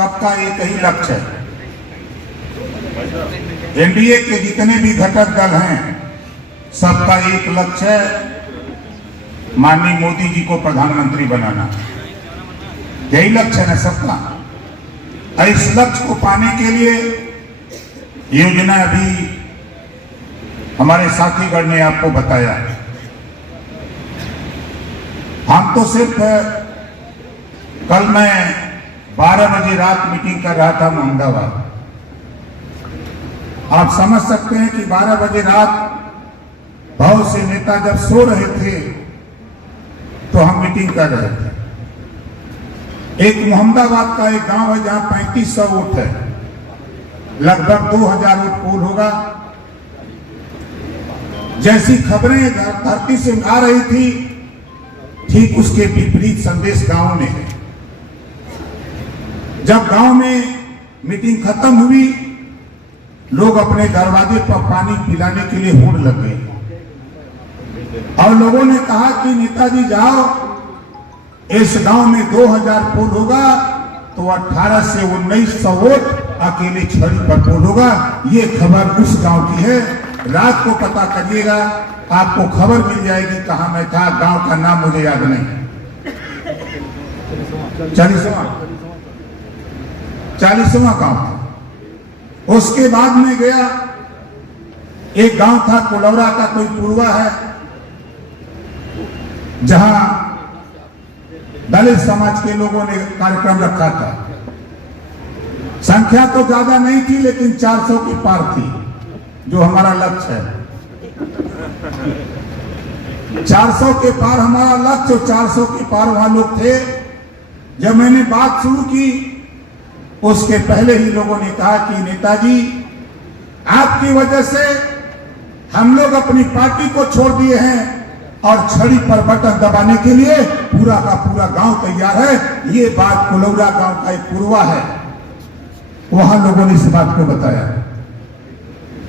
सबका एक ही लक्ष्य है। एनडीए के जितने भी घटक दल हैं, सबका एक लक्ष्य है, माननीय मोदी जी को प्रधानमंत्री बनाना। यही लक्ष्य है सबका। इस लक्ष्य को पाने के लिए योजना अभी हमारे साथीगण ने आपको बताया। हम तो सिर्फ कल मैं 12 बजे रात मीटिंग कर रहा था मोहम्मदाबाद। आप समझ सकते हैं कि 12 बजे रात बहुत से नेता जब सो रहे थे तो हम मीटिंग कर रहे थे। एक मोहम्मदाबाद का एक गांव है जहां 3500 वोट है, लगभग 2000 वोट पोल होगा। जैसी खबरें धरती से आ रही थी, ठीक उसके विपरीत संदेश गांव में है। जब गांव में मीटिंग खत्म हुई, लोग अपने दरवाजे पर पानी पिलाने के लिए होड़ लग गए और लोगों ने कहा कि नेताजी जाओ, इस गांव में 2000 पोल होगा तो 18 से 1900 वोट अकेले छड़ी पर पोल होगा। ये खबर उस गांव की है, रात को पता करिएगा, आपको खबर मिल जाएगी कहां मैं था। गांव का नाम मुझे याद नहीं। 40वां गांव था। उसके बाद में गया, एक गांव था कुलौरा का, कोई पूर्वा है, जहां दलित समाज के लोगों ने कार्यक्रम रखा था। संख्या तो ज्यादा नहीं थी, लेकिन 400 की पार थी, जो हमारा लक्ष्य है। 400 के पार हमारा लक्ष्य, 400 के पार वहां लोग थे। जब मैंने बात शुरू की, उसके पहले ही लोगों ने कहा कि नेताजी, आपकी वजह से हम लोग अपनी पार्टी को छोड़ दिए हैं और छड़ी पर बटन दबाने के लिए पूरा का पूरा गांव तैयार है। ये बात कुलौरा गांव का एक पूर्वा है, वहां लोगों ने इस बात को बताया।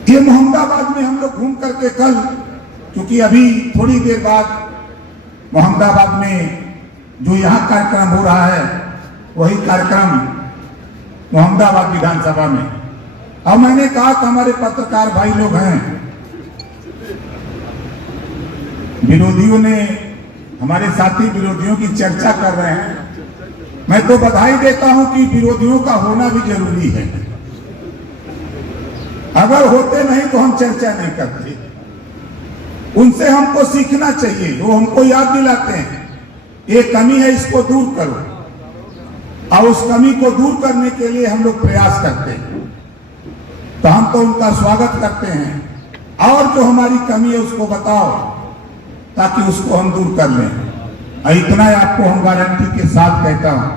ये मोहम्मदाबाद में हम लोग घूम करके कल, क्योंकि अभी थोड़ी देर बाद मोहम्मदाबाद में जो यहां कार्यक्रम हो रहा है, वही कार्यक्रम मोहम्मदाबाद विधानसभा में। अब मैंने कहा कि हमारे पत्रकार भाई लोग हैं, विरोधियों ने, हमारे साथी विरोधियों की चर्चा कर रहे हैं। मैं तो बधाई देता हूं कि विरोधियों का होना भी जरूरी है। अगर होते नहीं तो हम चर्चा नहीं करते। उनसे हमको सीखना चाहिए, वो हमको याद दिलाते हैं, ये कमी है, इसको दूर करो, और उस कमी को दूर करने के लिए हम लोग प्रयास करते हैं। तो हम तो उनका स्वागत करते हैं, और जो हमारी कमी है उसको बताओ, ताकि उसको हम दूर कर लें। इतना आपको हम गारंटी के साथ कहता हूं।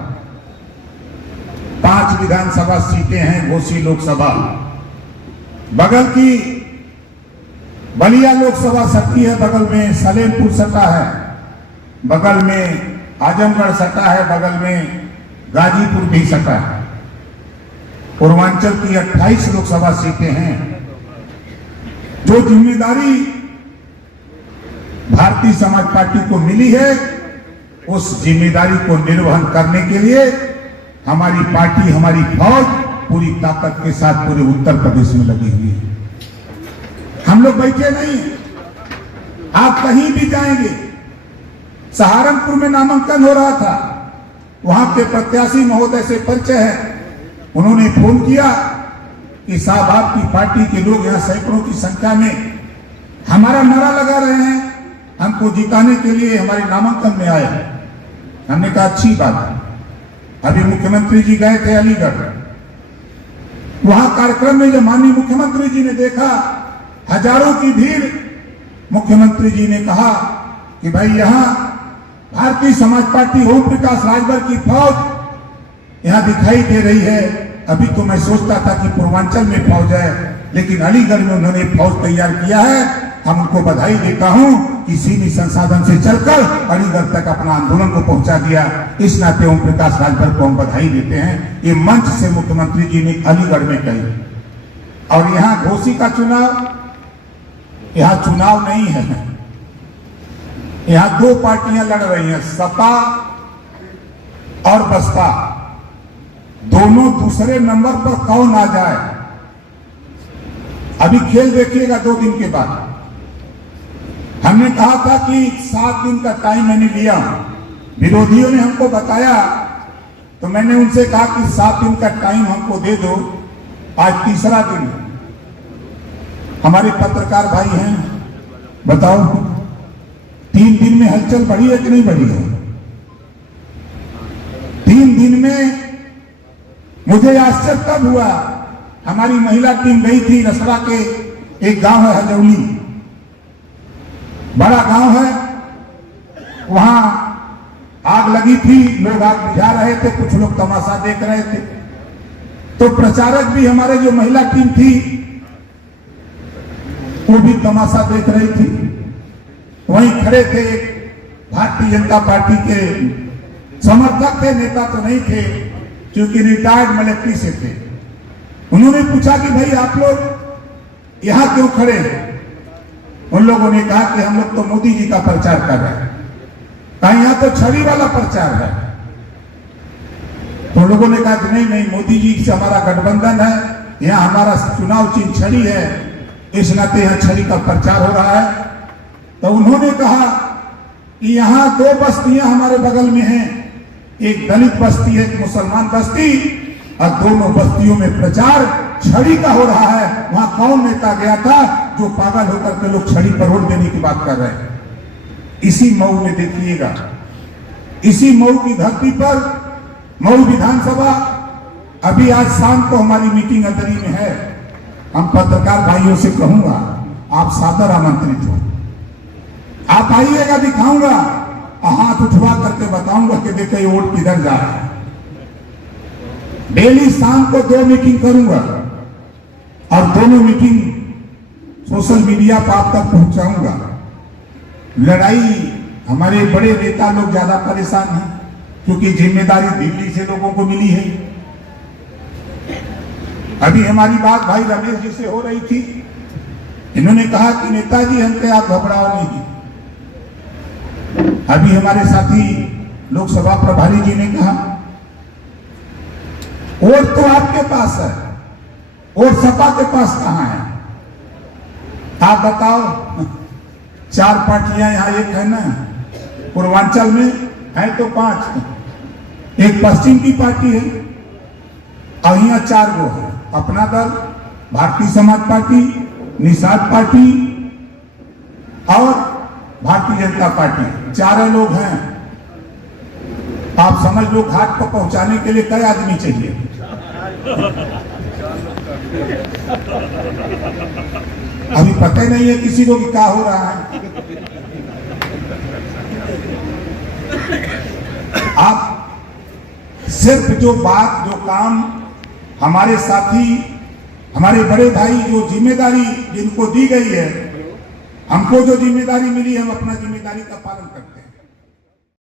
5 विधानसभा सीटें हैं घोसी लोकसभा, बगल की बलिया लोकसभा सटी है, बगल में सलेमपुर सटा है, बगल में आजमगढ़ सटा है, बगल में गाजीपुर भी सटा है। पूर्वांचल की 28 लोकसभा सीटें हैं। जो जिम्मेदारी भारतीय समाज पार्टी को मिली है, उस जिम्मेदारी को निर्वहन करने के लिए हमारी पार्टी, हमारी फौज पूरी ताकत के साथ पूरे उत्तर प्रदेश में लगी हुई है। हम लोग बैठे नहीं। आप कहीं भी जाएंगे, सहारनपुर में नामांकन हो रहा था, वहां के प्रत्याशी महोदय से परिचय है। उन्होंने फोन किया कि साहब, आपकी पार्टी के लोग यहां सैकड़ों की संख्या में हमारा नारा लगा रहे हैं, हमको जिताने के लिए हमारे नामांकन में आए। हमने कहा अच्छी बात है। अभी मुख्यमंत्री जी गए थे अलीगढ़, वहां कार्यक्रम में जब माननीय मुख्यमंत्री जी ने देखा हजारों की भीड़, मुख्यमंत्री जी ने कहा कि भाई, यहां भारतीय समाज पार्टी ओम प्रकाश राजभर की फौज यहां दिखाई दे रही है। अभी तो मैं सोचता था कि पूर्वांचल में फौज है, लेकिन अलीगढ़ में उन्होंने फौज तैयार किया है। हम उनको बधाई देता हूं कि सीमित संसाधन से चलकर अलीगढ़ तक अपना आंदोलन को पहुंचा दिया। इस नाते ओम प्रकाश राजभर को हम बधाई देते हैं। ये मंच से मुख्यमंत्री जी ने अलीगढ़ में कही। और यहां घोसी का चुनाव, यहां चुनाव नहीं है, यहां 2 पार्टियां लड़ रही हैं, सपा और बसपा। दोनों दूसरे नंबर पर कौन आ जाए। अभी खेल देखिएगा 2 दिन के बाद। हमने कहा था कि 7 दिन का टाइम मैंने लिया, विरोधियों ने हमको बताया, तो मैंने उनसे कहा कि 7 दिन का टाइम हमको दे दो। आज तीसरा दिन। हमारे पत्रकार भाई हैं, बताओ 3 दिन में हलचल बढ़ी है कि नहीं बढ़ी है? 3 दिन में मुझे आश्चर्य तब हुआ, हमारी महिला टीम गई थी रसड़ा के एक गांव है हजौली, बड़ा गांव है, वहां आग लगी थी, लोग आग बुझा रहे थे, कुछ लोग तमाशा देख रहे थे। तो प्रचारक भी हमारे जो महिला टीम थी वो भी तमाशा देख रही थी। वहीं खड़े थे भारतीय जनता पार्टी के समर्थक थे, नेता तो नहीं थे क्योंकि रिटायर्ड मिलिट्री से थे। उन्होंने पूछा कि भाई आप लोग यहां क्यों खड़े हैं? उन लोगों ने कहा कि हम लोग तो मोदी जी का प्रचार कर रहे हैं। कहा यहां तो छड़ी वाला प्रचार है। तो लोगों ने कहा कि नहीं नहीं, मोदी जी से हमारा गठबंधन है, यहाँ हमारा चुनाव चिन्ह छड़ी है, इस नाते यहाँ छड़ी का प्रचार हो रहा है। तो उन्होंने कहा कि यहाँ 2 बस्तियां हमारे बगल में हैं, एक दलित बस्ती है, एक मुसलमान बस्ती, और दोनों बस्तियों में प्रचार छड़ी का हो रहा है। वहां कौन नेता गया था जो पागल होकर के लोग छड़ी पर वोट देने की बात कर रहे हैं? इसी मऊ में देखिएगा, इसी मऊ की धरती पर मऊ विधानसभा, अभी आज शाम को हमारी मीटिंग अदरी में है। हम पत्रकार भाइयों से कहूंगा, आप सादर आमंत्रित हो, आप आइएगा, दिखाऊंगा, हाथ उठवा करके बताऊंगा कि देखो ये वोट किधर जा रहा है। डेली शाम को 2 मीटिंग करूंगा और दोनों मीटिंग सोशल मीडिया पर आप तक पहुंचाऊंगा। लड़ाई, हमारे बड़े नेता लोग ज्यादा परेशान हैं क्योंकि जिम्मेदारी दिल्ली से लोगों को मिली है। अभी हमारी बात भाई रमेश जी से हो रही थी, इन्होंने कहा कि नेताजी हमसे आप घबराओ नहीं। अभी हमारे साथी लोकसभा प्रभारी जी ने कहा वोट तो आपके पास है, वोट सपा के पास कहां है? आप बताओ, 4 पार्टियां यहां एक है ना, पूर्वांचल में है तो 5, एक पश्चिम की पार्टी है और यहाँ 4 गो है, अपना दल, भारतीय समाज पार्टी, निषाद पार्टी और भारतीय जनता पार्टी, 4 लोग हैं। आप समझ लो घाट पर पहुंचाने के लिए कई आदमी चाहिए? अभी पता ही नहीं है किसी को कि क्या हो रहा है। आप सिर्फ जो बात, जो काम हमारे साथी, हमारे बड़े भाई जो जिम्मेदारी जिनको दी गई है, हमको जो जिम्मेदारी मिली है, हम अपना जिम्मेदारी का पालन करते हैं।